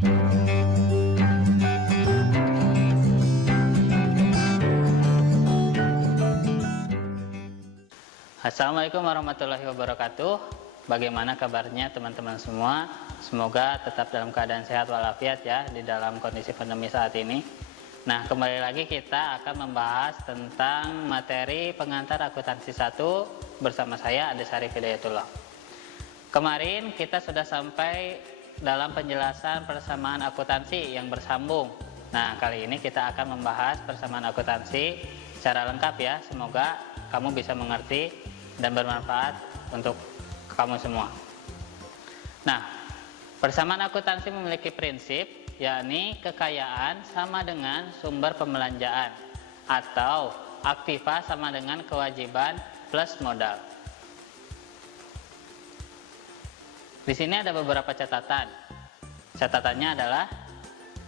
Assalamualaikum warahmatullahi wabarakatuh. Bagaimana kabarnya teman-teman semua? Semoga tetap dalam keadaan sehat walafiat ya di dalam kondisi pandemi saat ini. Nah, kembali lagi kita akan membahas tentang materi pengantar akuntansi 1 bersama saya Ades Arif Hidayatullah. Kemarin kita sudah sampai dalam penjelasan persamaan akuntansi yang bersambung. Nah, kali ini kita akan membahas persamaan akuntansi secara lengkap ya. Semoga kamu bisa mengerti dan bermanfaat untuk kamu semua. Nah, persamaan akuntansi memiliki prinsip, yakni kekayaan sama dengan sumber pembelanjaan atau aktiva sama dengan kewajiban plus modal. Di sini ada beberapa catatan. Catatannya adalah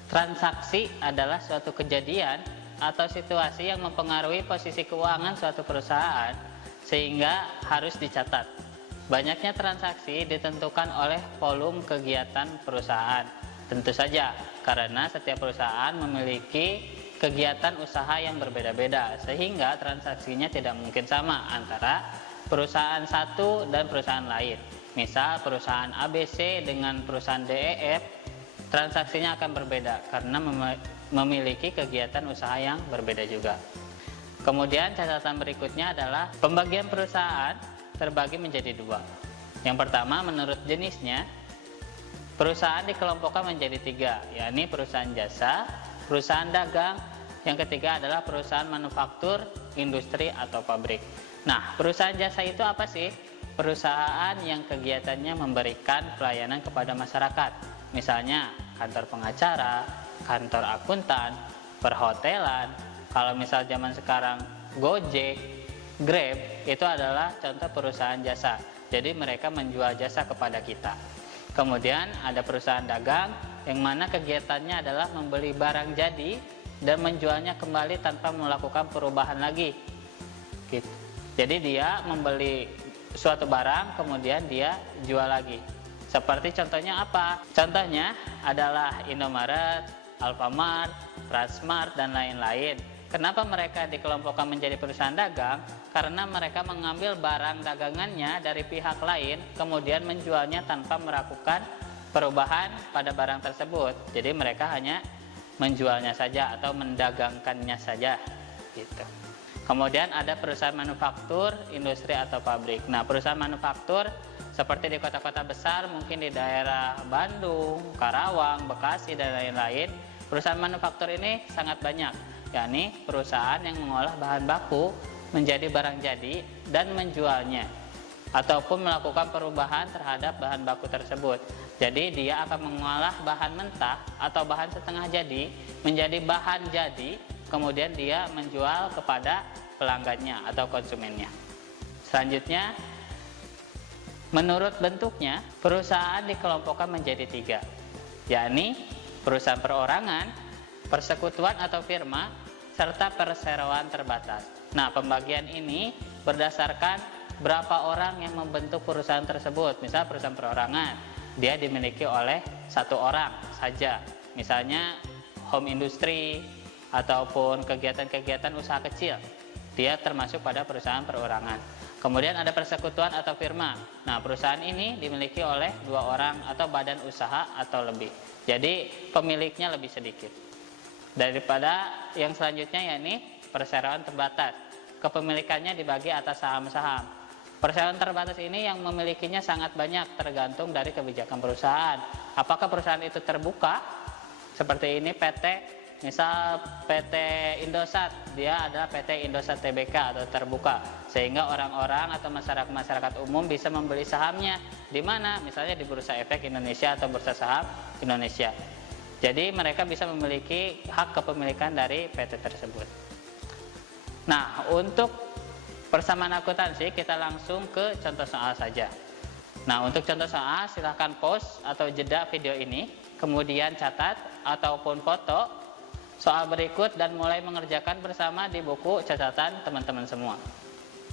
transaksi adalah suatu kejadian atau situasi yang mempengaruhi posisi keuangan suatu perusahaan sehingga harus dicatat. Banyaknya transaksi ditentukan oleh volume kegiatan perusahaan. Tentu saja, karena setiap perusahaan memiliki kegiatan usaha yang berbeda-beda, sehingga transaksinya tidak mungkin sama antara perusahaan satu dan perusahaan lain. Misal perusahaan ABC dengan perusahaan DEF, transaksinya akan berbeda karena memiliki kegiatan usaha yang berbeda juga. Kemudian catatan berikutnya adalah pembagian perusahaan terbagi menjadi dua. Yang pertama, menurut jenisnya, perusahaan dikelompokkan menjadi tiga, yakni perusahaan jasa, perusahaan dagang, yang ketiga adalah perusahaan manufaktur, industri, atau pabrik. Nah, perusahaan jasa itu apa sih? Perusahaan yang kegiatannya memberikan pelayanan kepada masyarakat, misalnya kantor pengacara, kantor akuntan, perhotelan. Kalau misal zaman sekarang Gojek, Grab, itu adalah contoh perusahaan jasa. Jadi mereka menjual jasa kepada kita. Kemudian ada perusahaan dagang yang mana kegiatannya adalah membeli barang jadi dan menjualnya kembali tanpa melakukan perubahan lagi. Gitu. Jadi dia membeli suatu barang kemudian dia jual lagi. Seperti contohnya apa? Contohnya adalah Indomaret, Alfamart, Transmart, dan lain-lain. Kenapa mereka dikelompokkan menjadi perusahaan dagang? Karena mereka mengambil barang dagangannya dari pihak lain, kemudian menjualnya tanpa melakukan perubahan pada barang tersebut. Jadi mereka hanya menjualnya saja atau mendagangkannya saja. Gitu. Kemudian ada perusahaan manufaktur, industri, atau pabrik. Nah, perusahaan manufaktur seperti di kota-kota besar, mungkin di daerah Bandung, Karawang, Bekasi, dan lain-lain. Perusahaan manufaktur ini sangat banyak, yakni perusahaan yang mengolah bahan baku menjadi barang jadi dan menjualnya ataupun melakukan perubahan terhadap bahan baku tersebut. Jadi dia akan mengolah bahan mentah atau bahan setengah jadi menjadi bahan jadi, kemudian dia menjual kepada pelanggannya atau konsumennya. Selanjutnya, menurut bentuknya, perusahaan dikelompokkan menjadi tiga, yakni perusahaan perorangan, persekutuan atau firma, serta perseroan terbatas. Nah, pembagian ini berdasarkan berapa orang yang membentuk perusahaan tersebut. Misal perusahaan perorangan, dia dimiliki oleh satu orang saja. Misalnya home industry ataupun kegiatan-kegiatan usaha kecil, dia termasuk pada perusahaan perorangan. Kemudian ada persekutuan atau firma. Nah, perusahaan ini dimiliki oleh dua orang atau badan usaha atau lebih. Jadi pemiliknya lebih sedikit. Daripada yang selanjutnya, yakni perseroan terbatas. Kepemilikannya dibagi atas saham-saham. Perseroan terbatas ini yang memilikinya sangat banyak, tergantung dari kebijakan perusahaan. Apakah perusahaan itu terbuka? Seperti ini PT, misal PT Indosat, dia adalah PT Indosat Tbk atau terbuka, sehingga orang-orang atau masyarakat umum bisa membeli sahamnya di mana? Misalnya di Bursa Efek Indonesia atau Bursa Saham Indonesia. Jadi mereka bisa memiliki hak kepemilikan dari PT tersebut. Nah, untuk persamaan akuntansi kita langsung ke contoh soal saja. Nah, untuk contoh soal silahkan pause atau jeda video ini, kemudian catat ataupun foto soal berikut dan mulai mengerjakan bersama di buku catatan teman-teman semua.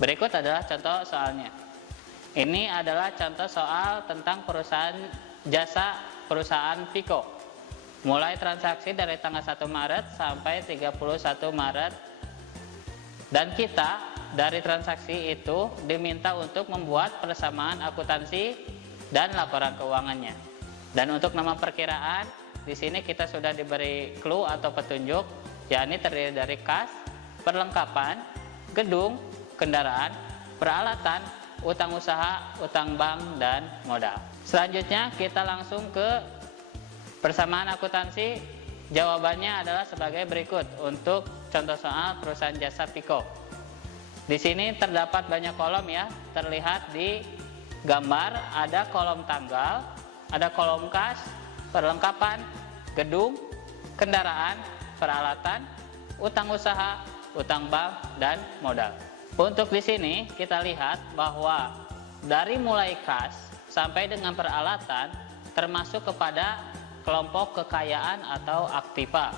Berikut adalah contoh soalnya. Ini adalah contoh soal tentang perusahaan jasa perusahaan Pico. mulai transaksi dari tanggal 1 Maret sampai 31 Maret, dan kita dari transaksi itu diminta untuk membuat persamaan akuntansi dan laporan keuangannya. Dan untuk nama perkiraan, di sini kita sudah diberi clue atau petunjuk, yakni terdiri dari kas, perlengkapan, gedung, kendaraan, peralatan, utang usaha, utang bank, dan modal. Selanjutnya kita langsung ke persamaan akuntansi. Jawabannya adalah sebagai berikut untuk contoh soal perusahaan jasa Piko. Di sini terdapat banyak kolom ya, terlihat di gambar ada kolom tanggal, ada kolom kas, perlengkapan, gedung, kendaraan, peralatan, utang usaha, utang bank, dan modal. Untuk di sini kita lihat bahwa dari mulai kas sampai dengan peralatan termasuk kepada kelompok kekayaan atau aktiva.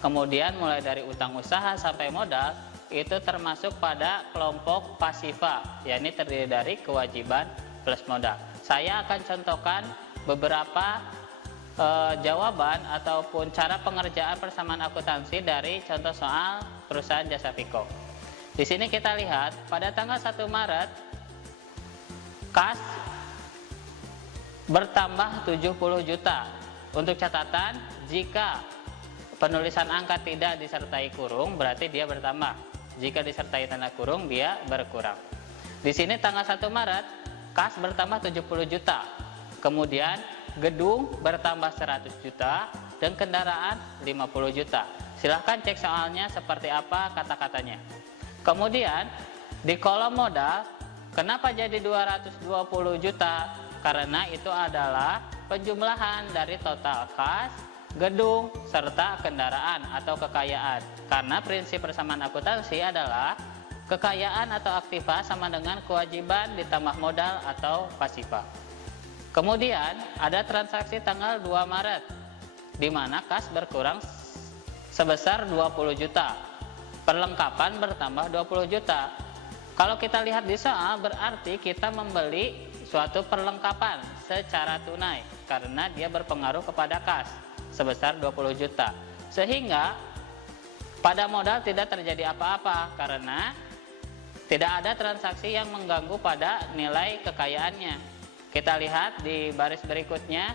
Kemudian mulai dari utang usaha sampai modal itu termasuk pada kelompok pasiva, yakni terdiri dari kewajiban plus modal. Saya akan contohkan beberapa jawaban ataupun cara pengerjaan persamaan akuntansi dari contoh soal perusahaan jasa Piko. Di sini kita lihat pada tanggal 1 Maret kas bertambah 70 juta. Untuk catatan, jika penulisan angka tidak disertai kurung berarti dia bertambah. Jika disertai tanda kurung dia berkurang. Di sini tanggal 1 Maret kas bertambah 70 juta. Kemudian gedung bertambah 100 juta dan kendaraan 50 juta. Silahkan cek soalnya seperti apa kata-katanya. Kemudian di kolom modal, kenapa jadi 220 juta? Karena itu adalah penjumlahan dari total kas, gedung, serta kendaraan atau kekayaan. Karena prinsip persamaan akuntansi adalah kekayaan atau aktiva sama dengan kewajiban ditambah modal atau pasiva. Kemudian ada transaksi tanggal 2 Maret di mana kas berkurang sebesar 20 juta. Perlengkapan bertambah 20 juta. Kalau kita lihat di soal berarti kita membeli suatu perlengkapan secara tunai karena dia berpengaruh kepada kas sebesar 20 juta. Sehingga pada modal tidak terjadi apa-apa karena tidak ada transaksi yang mengganggu pada nilai kekayaannya. Kita lihat di baris berikutnya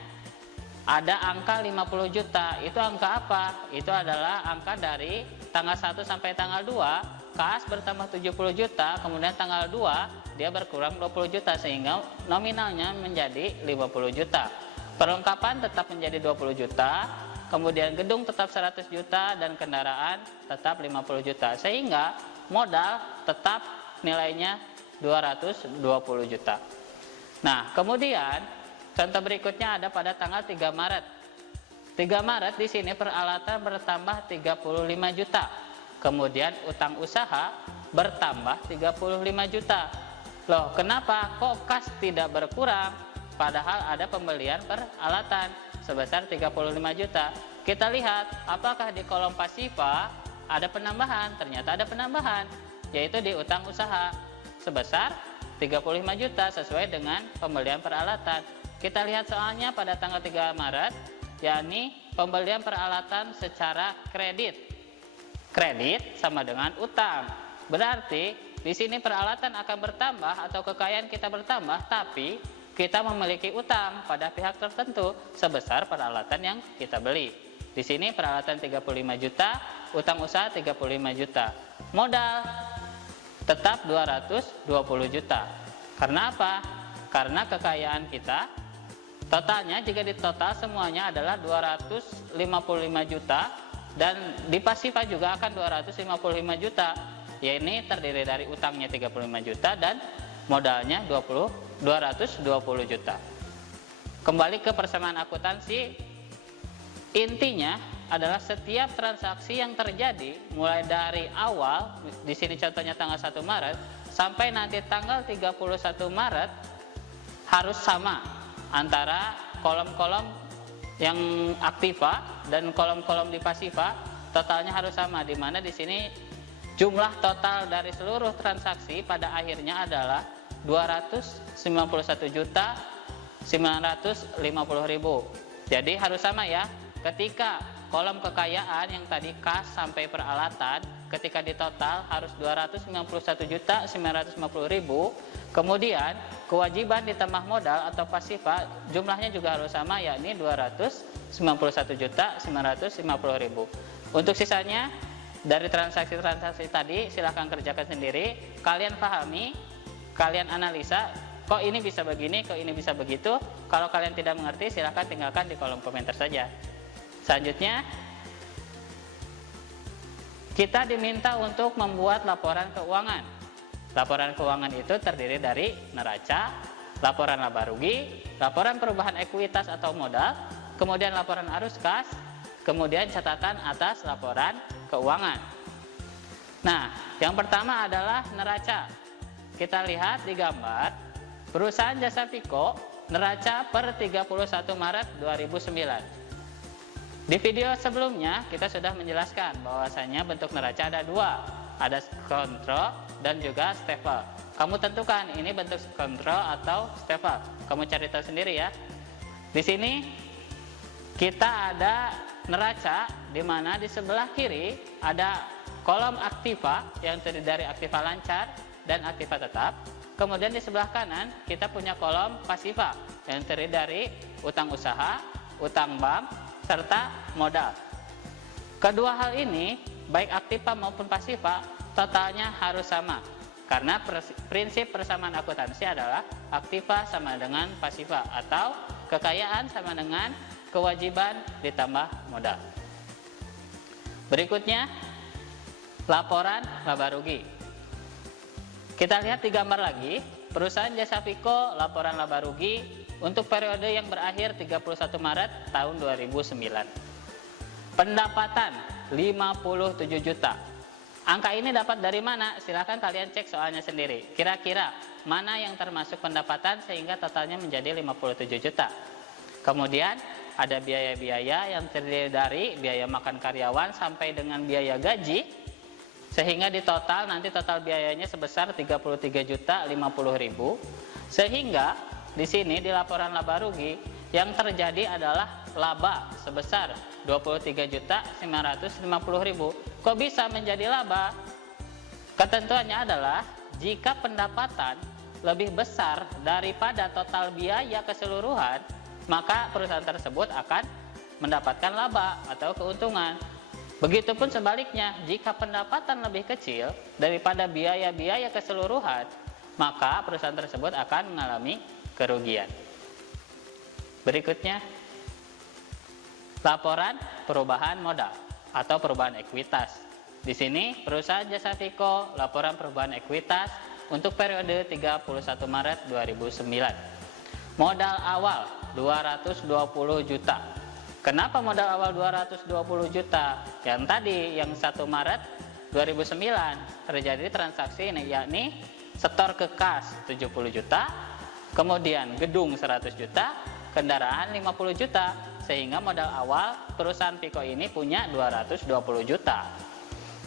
ada angka 50 juta. Itu angka apa? Itu adalah angka dari tanggal 1 sampai tanggal 2, kas bertambah 70 juta, kemudian tanggal 2 dia berkurang 20 juta sehingga nominalnya menjadi 50 juta. Perlengkapan tetap menjadi 20 juta, kemudian gedung tetap 100 juta dan kendaraan tetap 50 juta. Sehingga modal tetap nilainya 220 juta. Nah, kemudian contoh berikutnya ada pada tanggal 3 Maret. 3 Maret di sini peralatan bertambah 35 juta. Kemudian utang usaha bertambah 35 juta. Loh, kenapa kok kas tidak berkurang? Padahal ada pembelian peralatan sebesar 35 juta. Kita lihat apakah di kolom pasiva ada penambahan. Ternyata ada penambahan, yaitu di utang usaha sebesar 35 juta sesuai dengan pembelian peralatan. Kita lihat soalnya pada tanggal 3 Maret, yakni pembelian peralatan secara kredit. Kredit sama dengan utang. Berarti di sini peralatan akan bertambah atau kekayaan kita bertambah, tapi kita memiliki utang pada pihak tertentu sebesar peralatan yang kita beli. Di sini peralatan 35 juta, utang usaha 35 juta. Modal tetap 220 juta. Karena apa? Karena kekayaan kita totalnya jika ditotal semuanya adalah 255 juta dan di pasiva juga akan 255 juta. Ya, ini terdiri dari utangnya 35 juta dan modalnya 220 juta. Kembali ke persamaan akuntansi, intinya adalah setiap transaksi yang terjadi mulai dari awal, di sini contohnya tanggal 1 Maret sampai nanti tanggal 31 Maret harus sama antara kolom-kolom yang aktiva dan kolom-kolom di pasiva, totalnya harus sama, di mana di sini jumlah total dari seluruh transaksi pada akhirnya adalah 291.950.000. Jadi harus sama ya. ketika kolom kekayaan yang tadi kas sampai peralatan, ketika di total harus 291.950.000, kemudian kewajiban ditambah modal atau pasifa jumlahnya juga harus sama, yakni 291.950.000. Untuk sisanya dari transaksi-transaksi tadi silahkan kerjakan sendiri, kalian pahami, kalian analisa, kok ini bisa begini, kok ini bisa begitu. Kalau kalian tidak mengerti silahkan tinggalkan di kolom komentar saja. Selanjutnya kita diminta untuk membuat laporan keuangan. Laporan keuangan itu terdiri dari neraca, laporan laba rugi, laporan perubahan ekuitas atau modal, kemudian laporan arus kas, kemudian catatan atas laporan keuangan. Nah, yang pertama adalah neraca. Kita lihat di gambar, perusahaan jasa Piko neraca per 31 Maret 2009. Di video sebelumnya kita sudah menjelaskan bahwasanya bentuk neraca ada dua, ada kontrol dan juga stafel. Kamu tentukan ini bentuk kontrol atau stafel. Kamu cari tahu sendiri ya. Di sini kita ada neraca, di mana di sebelah kiri ada kolom aktiva yang terdiri dari aktiva lancar dan aktiva tetap. Kemudian di sebelah kanan kita punya kolom pasiva yang terdiri dari utang usaha, utang bank, serta modal. Kedua hal ini, baik aktiva maupun pasiva, totalnya harus sama. Karena prinsip persamaan akuntansi adalah aktiva sama dengan pasiva, atau kekayaan sama dengan kewajiban ditambah modal. Berikutnya, laporan laba rugi. Kita lihat di gambar lagi, perusahaan jasa Piko laporan laba rugi untuk periode yang berakhir 31 Maret tahun 2009. Pendapatan 57 juta. Angka ini dapat dari mana? Silahkan kalian cek soalnya sendiri. Kira-kira mana yang termasuk pendapatan sehingga totalnya menjadi 57 juta. Kemudian ada biaya-biaya yang terdiri dari biaya makan karyawan sampai dengan biaya gaji, sehingga di total nanti total biayanya sebesar 33.050.000. Sehingga di sini di laporan laba rugi yang terjadi adalah laba sebesar 23.950.000. Kok bisa menjadi laba? Ketentuannya adalah jika pendapatan lebih besar daripada total biaya keseluruhan, maka perusahaan tersebut akan mendapatkan laba atau keuntungan. Begitupun sebaliknya, jika pendapatan lebih kecil daripada biaya-biaya keseluruhan, maka perusahaan tersebut akan mengalami kerugian. Berikutnya, laporan perubahan modal atau perubahan ekuitas. Di sini perusahaan jasa Piko laporan perubahan ekuitas untuk periode 31 Maret 2009. Modal awal 220 juta. Kenapa modal awal 220 juta? Yang tadi yang 1 Maret 2009 terjadi transaksi ini, yakni setor ke kas 70 juta, kemudian gedung 100 juta, kendaraan 50 juta, sehingga modal awal perusahaan Piko ini punya 220 juta.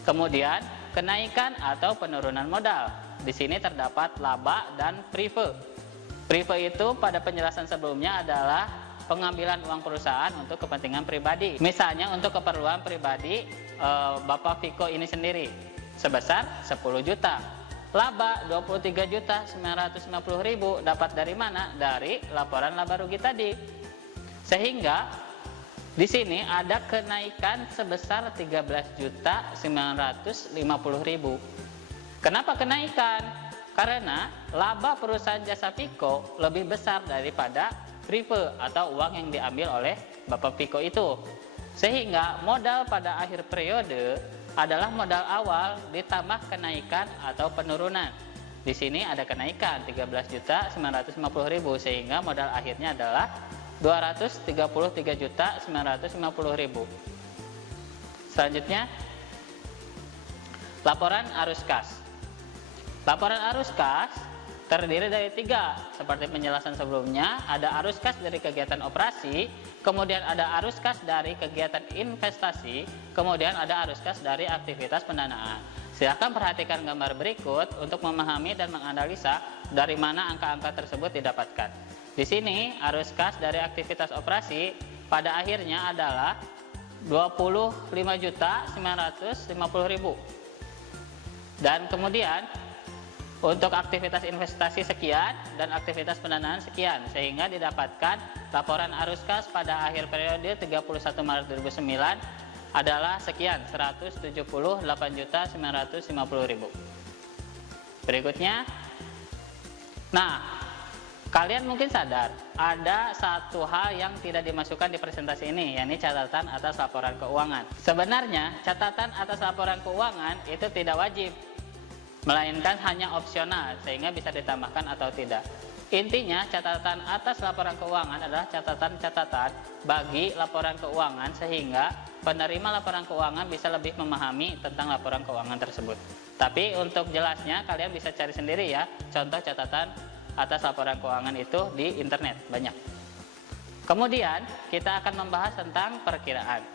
Kemudian kenaikan atau penurunan modal. Di sini terdapat laba dan prive. Prive itu pada penjelasan sebelumnya adalah pengambilan uang perusahaan untuk kepentingan pribadi. Misalnya untuk keperluan pribadi Bapak Piko ini sendiri sebesar 10 juta. Laba 23.950.000 dapat dari mana? Dari laporan laba rugi tadi. Sehingga di sini ada kenaikan sebesar 13.950.000. Kenapa kenaikan? Karena laba perusahaan jasa Piko lebih besar daripada prive atau uang yang diambil oleh Bapak Piko itu. Sehingga modal pada akhir periode adalah modal awal ditambah kenaikan atau penurunan. Di sini ada kenaikan 13.950.000 sehingga modal akhirnya adalah 233.950.000. Selanjutnya, laporan arus kas. Laporan arus kas terdiri dari 3, seperti penjelasan sebelumnya. Ada arus kas dari kegiatan operasi, kemudian ada arus kas dari kegiatan investasi, kemudian ada arus kas dari aktivitas pendanaan. Silakan perhatikan gambar berikut untuk memahami dan menganalisa dari mana angka-angka tersebut didapatkan. Di sini arus kas dari aktivitas operasi pada akhirnya adalah 25.950.000. Dan kemudian untuk aktivitas investasi sekian dan aktivitas pendanaan sekian, sehingga didapatkan laporan arus kas pada akhir periode 31 Maret 2009 adalah sekian, 178.950.000. Berikutnya, nah, kalian mungkin sadar ada satu hal yang tidak dimasukkan di presentasi ini, yakni catatan atas laporan keuangan. Sebenarnya catatan atas laporan keuangan itu tidak wajib, melainkan hanya opsional, sehingga bisa ditambahkan atau tidak. Intinya catatan atas laporan keuangan adalah catatan-catatan bagi laporan keuangan, sehingga penerima laporan keuangan bisa lebih memahami tentang laporan keuangan tersebut. Tapi untuk jelasnya kalian bisa cari sendiri ya, contoh catatan atas laporan keuangan itu di internet banyak. Kemudian kita akan membahas tentang perkiraan.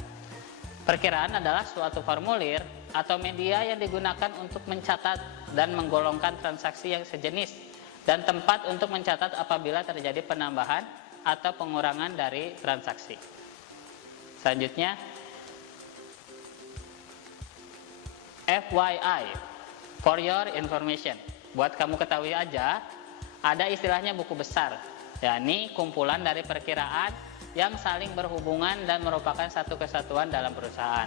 Perkiraan adalah suatu formulir atau media yang digunakan untuk mencatat dan menggolongkan transaksi yang sejenis, dan tempat untuk mencatat apabila terjadi penambahan atau pengurangan dari transaksi. Selanjutnya, FYI, for your information, buat kamu ketahui aja, ada istilahnya buku besar, yakni kumpulan dari perkiraan yang saling berhubungan dan merupakan satu kesatuan dalam perusahaan.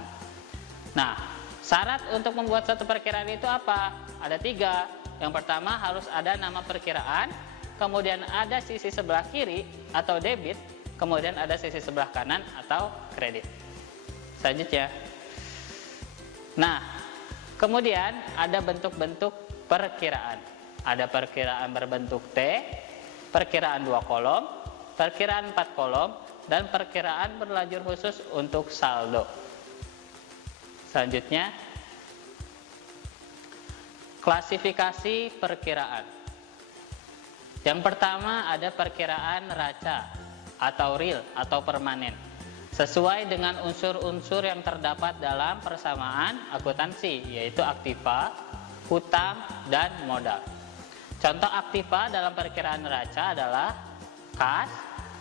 Nah, syarat untuk membuat satu perkiraan itu apa? Ada 3. Yang pertama, harus ada nama perkiraan, kemudian ada sisi sebelah kiri atau debit, kemudian ada sisi sebelah kanan atau kredit. Selanjutnya, nah, kemudian ada bentuk-bentuk perkiraan. Ada perkiraan berbentuk T, perkiraan 2 kolom, perkiraan 4 kolom, dan perkiraan berlajur khusus untuk saldo. Selanjutnya, klasifikasi perkiraan. Yang pertama ada perkiraan raca atau real atau permanen, sesuai dengan unsur-unsur yang terdapat dalam persamaan akuntansi, yaitu aktiva, hutang, dan modal. Contoh aktiva dalam perkiraan raca adalah kas,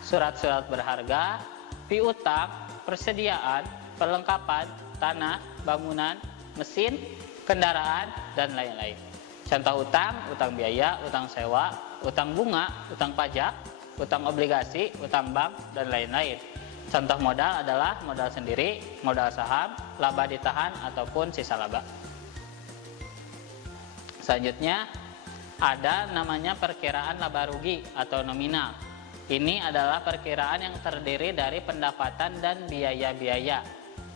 surat-surat berharga, piutang, persediaan, perlengkapan, tanah, bangunan, mesin, kendaraan, dan lain-lain. Contoh utang, utang biaya, utang sewa, utang bunga, utang pajak, utang obligasi, utang bank, dan lain-lain. Contoh modal adalah modal sendiri, modal saham, laba ditahan, ataupun sisa laba. Selanjutnya, ada namanya perkiraan laba rugi atau nominal. Ini adalah perkiraan yang terdiri dari pendapatan dan biaya-biaya.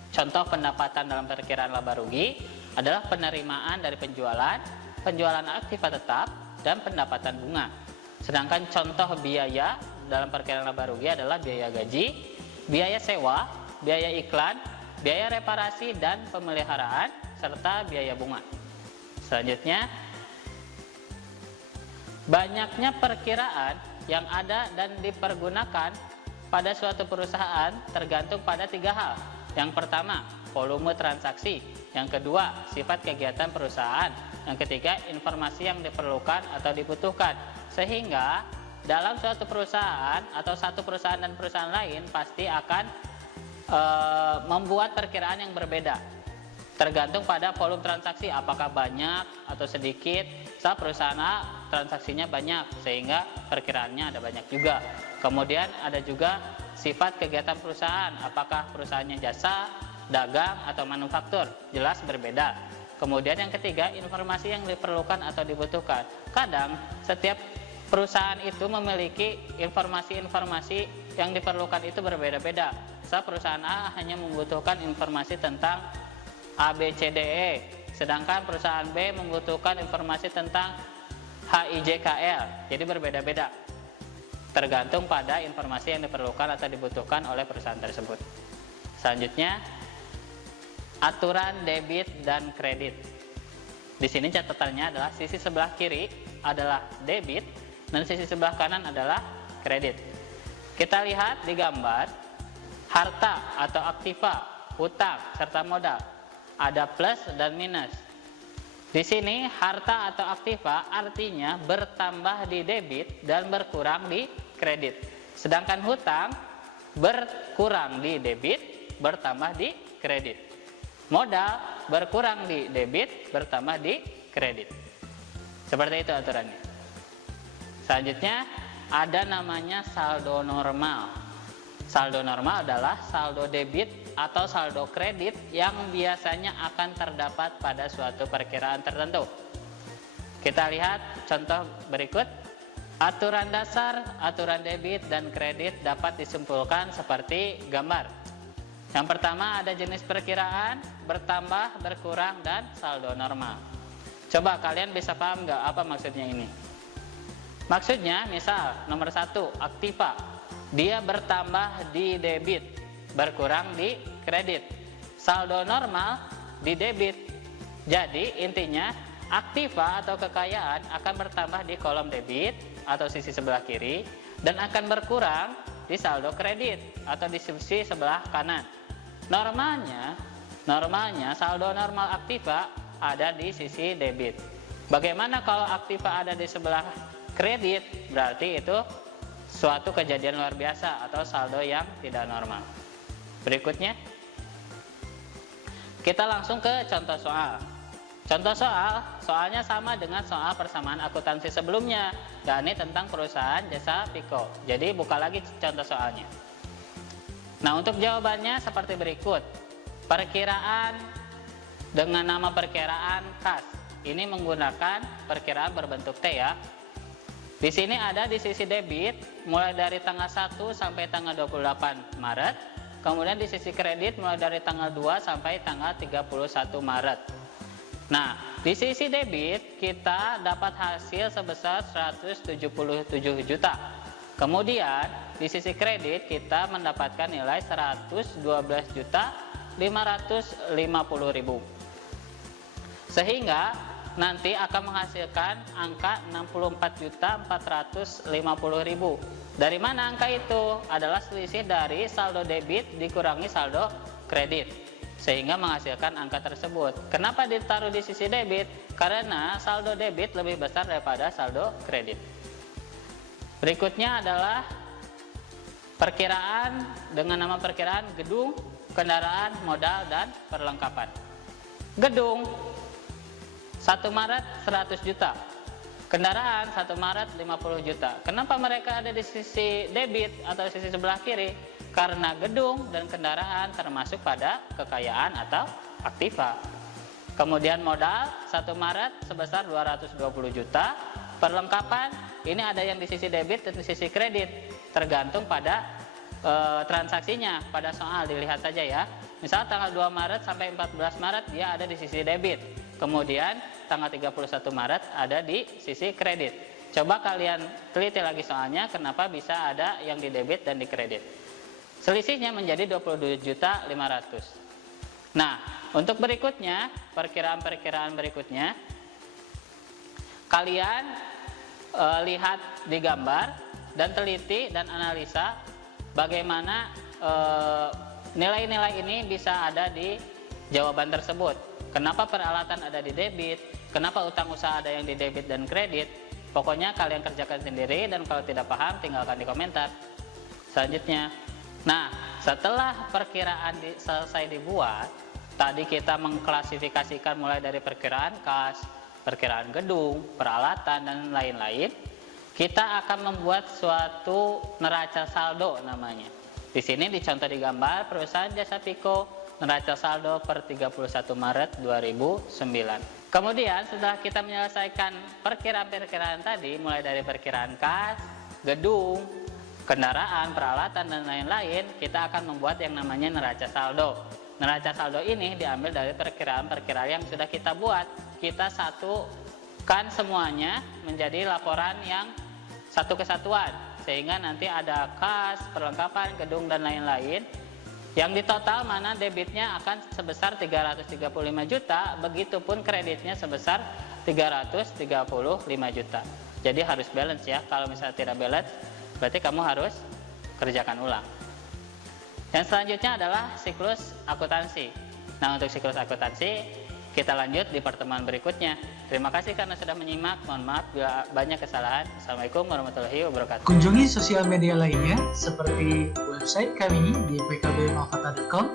Contoh pendapatan dalam perkiraan laba rugi adalah penerimaan dari penjualan, penjualan aktiva tetap, dan pendapatan bunga. Sedangkan contoh biaya dalam perkiraan laba rugi adalah biaya gaji, biaya sewa, biaya iklan, biaya reparasi dan pemeliharaan, serta biaya bunga. Selanjutnya, banyaknya perkiraan yang ada dan dipergunakan pada suatu perusahaan tergantung pada 3 hal. Yang pertama, volume transaksi. Yang kedua, sifat kegiatan perusahaan. Yang ketiga, informasi yang diperlukan atau dibutuhkan. Sehingga dalam suatu perusahaan atau satu perusahaan dan perusahaan lain pasti akan membuat perkiraan yang berbeda. Tergantung pada volume transaksi, apakah banyak atau sedikit. Perusahaan A transaksinya banyak, sehingga perkiraannya ada banyak juga. Kemudian ada juga sifat kegiatan perusahaan, apakah perusahaannya jasa, dagang, atau manufaktur, jelas berbeda. Kemudian yang ketiga, informasi yang diperlukan atau dibutuhkan. Kadang setiap perusahaan itu memiliki informasi-informasi yang diperlukan itu berbeda-beda. Perusahaan A hanya membutuhkan informasi tentang ABCDE, sedangkan perusahaan B membutuhkan informasi tentang HIJKL, jadi berbeda-beda. Tergantung pada informasi yang diperlukan atau dibutuhkan oleh perusahaan tersebut. Selanjutnya, aturan debit dan kredit. Di sini catatannya adalah sisi sebelah kiri adalah debit dan sisi sebelah kanan adalah kredit. Kita lihat di gambar, harta atau aktiva, hutang, serta modal. Ada plus dan minus. Di sini harta atau aktiva artinya bertambah di debit dan berkurang di kredit. Sedangkan hutang berkurang di debit, bertambah di kredit. Modal berkurang di debit, bertambah di kredit. Seperti itu aturannya. Selanjutnya ada namanya saldo normal. Saldo normal adalah saldo debit atau saldo kredit yang biasanya akan terdapat pada suatu perkiraan tertentu. Kita lihat contoh berikut. Aturan dasar, aturan debit dan kredit dapat disimpulkan seperti gambar. Yang pertama ada jenis perkiraan, bertambah, berkurang, dan saldo normal. Coba kalian bisa paham nggak apa maksudnya ini? Maksudnya misal nomor 1 aktiva, dia bertambah di debit, berkurang di kredit. Saldo normal di debit. Jadi intinya aktiva atau kekayaan akan bertambah di kolom debit atau sisi sebelah kiri dan akan berkurang di saldo kredit atau di sisi sebelah kanan. Normalnya saldo normal aktiva ada di sisi debit. Bagaimana kalau aktiva ada di sebelah kredit? Berarti itu suatu kejadian luar biasa atau saldo yang tidak normal. Berikutnya kita langsung ke contoh soal. Contoh soalnya sama dengan soal persamaan akuntansi sebelumnya, dan ini tentang perusahaan jasa Piko. Jadi buka lagi contoh soalnya. Nah, untuk jawabannya seperti berikut. Perkiraan dengan nama perkiraan kas. Ini menggunakan perkiraan berbentuk T ya. Di sini ada di sisi debit mulai dari tanggal 1 sampai tanggal 28 Maret. Kemudian di sisi kredit mulai dari tanggal 2 sampai tanggal 31 Maret. Nah, di sisi debit kita dapat hasil sebesar 177 juta. Kemudian di sisi kredit kita mendapatkan nilai 112 juta 550.000. Sehingga nanti akan menghasilkan angka 64 juta 450.000. Dari mana angka itu? Adalah selisih dari saldo debit dikurangi saldo kredit, sehingga menghasilkan angka tersebut. Kenapa ditaruh di sisi debit? Karena saldo debit lebih besar daripada saldo kredit. Berikutnya adalah perkiraan dengan nama perkiraan gedung, kendaraan, modal, dan perlengkapan. Gedung 1 Maret 100 juta. Kendaraan 1 Maret 50 juta. Kenapa mereka ada di sisi debit atau sisi sebelah kiri? Karena gedung dan kendaraan termasuk pada kekayaan atau aktiva. Kemudian modal 1 Maret sebesar 220 juta. Perlengkapan ini ada yang di sisi debit dan di sisi kredit, tergantung pada transaksinya. Pada soal dilihat saja ya. Misal tanggal 2 Maret sampai 14 Maret dia ada di sisi debit. Kemudian tanggal 31 Maret ada di sisi kredit. Coba kalian teliti lagi soalnya kenapa bisa ada yang di debit dan di kredit. Selisihnya menjadi 22.500. Nah, untuk berikutnya, perkiraan-perkiraan berikutnya, kalian lihat di gambar dan teliti dan analisa bagaimana nilai-nilai ini bisa ada di jawaban tersebut. Kenapa peralatan ada di debit, kenapa utang usaha ada yang di debit dan kredit. Pokoknya kalian kerjakan sendiri, dan kalau tidak paham tinggalkan di komentar. Selanjutnya, nah, setelah perkiraan selesai dibuat, tadi kita mengklasifikasikan mulai dari perkiraan kas, perkiraan gedung, peralatan, dan lain-lain. Kita akan membuat suatu neraca saldo namanya. Di sini dicontoh di gambar perusahaan jasa Piko, neraca saldo per 31 Maret 2009. Kemudian setelah kita menyelesaikan perkiraan-perkiraan tadi, mulai dari perkiraan kas, gedung, kendaraan, peralatan, dan lain-lain, kita akan membuat yang namanya neraca saldo. Neraca saldo ini diambil dari perkiraan-perkiraan yang sudah kita buat. Kita satukan semuanya menjadi laporan yang satu kesatuan, sehingga nanti ada kas, perlengkapan, gedung, dan lain-lain. Yang di total mana debitnya akan sebesar 335 juta, begitupun kreditnya sebesar 335 juta. Jadi harus balance ya. Kalau misalnya tidak balance, berarti kamu harus kerjakan ulang. Yang selanjutnya adalah siklus akuntansi. Nah, untuk siklus akuntansi Kita lanjut di pertemuan berikutnya. Terima kasih karena sudah menyimak. Mohon maaf bila banyak kesalahan. Assalamualaikum warahmatullahi wabarakatuh. Kunjungi sosial media lainnya seperti website kami di pkbmalfata.com,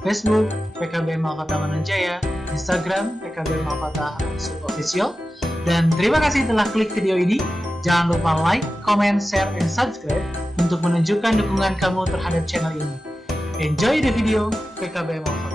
Facebook PKB Malfata Manunjaya, Instagram PKB Malfata Official. Dan terima kasih telah klik video ini. Jangan lupa like, comment, share, and subscribe untuk menunjukkan dukungan kamu terhadap channel ini. Enjoy the video PKB Malfata.